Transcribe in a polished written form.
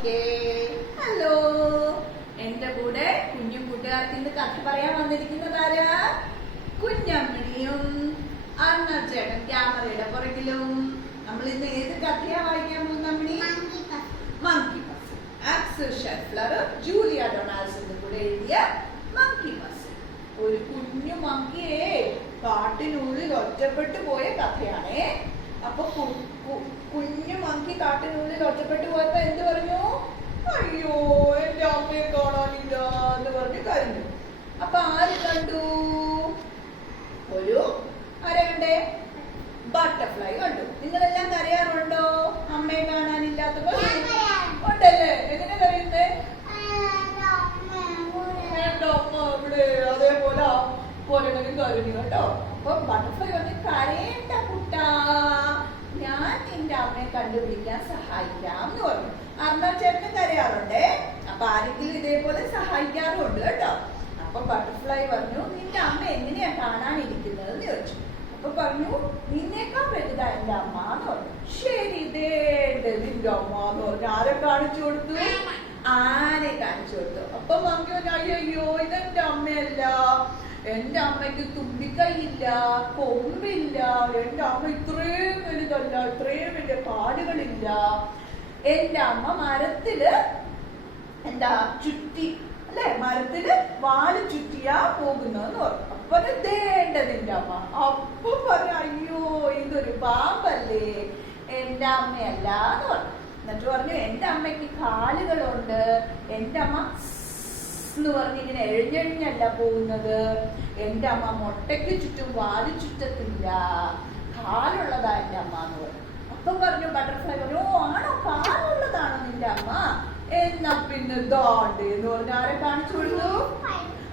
Okay. Hello, എന്റെ കൂടെ കുഞ്ഞു കൂട്ടുകാർക്ക് ഇന്ന് കഥ പറയാൻ വന്നിരിക്കുന്നതാരാ? കുഞ്ഞമ്മണിയും അണ്ണച്ചേട്ടൻ ക്യാമറയുടെ പുറകിലും. നമ്മൾ ഇന്ന് ഏത് കഥയാ വായിക്കാൻ പോകുന്നമ്മണി? Monkey puzzle. Axel Scheffler, Julia ഡൊണാൾഡ്സിന്റെ കൂടെ എഴുതിയ മങ്കി പസിൽ. ഒരു കുഞ്ഞു മങ്കിയെ കാട്ടിനുള്ളിൽ ഒറ്റപ്പെട്ടു പോയ കഥയാണേ. അപ്പൊ കുഞ്ഞു മങ്കി കാട്ടിനുള്ളിൽ ഒറ്റപ്പെട്ടു പോയപ്പോ എന്ത് പറഞ്ഞു? അയ്യോ, എന്റെ അമ്മയെ കാണാനില്ല എന്ന് പറഞ്ഞ് കരഞ്ഞു. അപ്പൊ ആര് കണ്ടു? ആരെ കണ്ടേ? ബട്ടർഫ്ലൈ കണ്ടു. നിങ്ങളെല്ലാം കരയാറുണ്ടോ അമ്മയെ കാണാനില്ലാത്തപ്പോ? ഉണ്ടല്ലേ? എങ്ങനെ കരയുന്നേ? എന്റെ അമ്മ ഇവിടെ, അതേപോലെ പോലെങ്കിലും കരഞ്ഞു കേട്ടോ. അപ്പൊ ബട്ടർഫ്ലൈ പറഞ്ഞ്, കരയേണ്ട കുട്ടാ, ഞാൻ നിന്റെ അമ്മയെ കണ്ടുപിടിക്കാൻ സഹായിക്കാം എന്ന് പറഞ്ഞു. അർണച്ചേട്ടന് കരയാറുണ്ടേ. അപ്പൊ ആരെങ്കിലും ഇതേപോലെ സഹായിക്കാറുണ്ട് കേട്ടോ. അപ്പൊ ബട്ടർഫ്ലൈ പറഞ്ഞു, നിന്റെ അമ്മ എങ്ങനെയാ കാണാനിരിക്കുന്നത് എന്ന് ചോദിച്ചു. അപ്പൊ പറഞ്ഞു, നിന്നേക്കാൾ വലുതാ എന്റെ അമ്മ എന്ന് പറഞ്ഞു. ശരി, ഇതേണ്ട് നിന്റെ അമ്മ എന്ന് പറഞ്ഞു. ആരെ കാണിച്ചു കൊടുത്തു? ആരെ കാണിച്ചു കൊടുത്തു. അപ്പൊ മങ്കി പറഞ്ഞു, അയ്യോ, ഇതെന്റെ അമ്മയല്ല, എന്റെ അമ്മയ്ക്ക് തുമ്പിക്കൈയില്ല, കൊമ്പില്ല, എന്റെ അമ്മ ഇത്രയും വലുതല്ല, ഇത്രയും വലിയ കാലുകളില്ല, എന്റെ അമ്മ മരത്തില് എന്താ ചുറ്റി അല്ലെ, മരത്തില് വാല് ചുറ്റിയാ പോകുന്നെന്ന് പറഞ്ഞു. അപ്പൊ ദേണ്ട നിന്റെ അമ്മ. അപ്പൊ പറഞ്ഞു, അയ്യോ, ഇതൊരു പാമ്പല്ലേ, എന്റെ അമ്മയല്ല എന്ന് പറഞ്ഞു. എന്നിട്ട് പറഞ്ഞു, എന്റെ അമ്മയ്ക്ക് കാലുകളുണ്ട്, എന്റെ അമ്മ എന്ന് പറഞ്ഞ് ഇങ്ങനെ എഴിഞ്ഞെഴിഞ്ഞല്ല പോകുന്നത്, എന്റെ അമ്മ മുട്ടയ്ക്ക് ചുറ്റും വാല് ചുറ്റത്തില്ല, കാലുള്ളതാ എന്റെ അമ്മ എന്ന് പറഞ്ഞു. അപ്പൊ പറഞ്ഞു ബട്ടർഫ്ലൈ പറഞ്ഞു, ഓ ആണോ, കാലുള്ളതാണോ നിന്റെ അമ്മ? എന്നാ പിന്നെ ദാണ്ട് എന്ന് പറഞ്ഞ് ആരെ കാണിച്ചു കൊടുത്തു?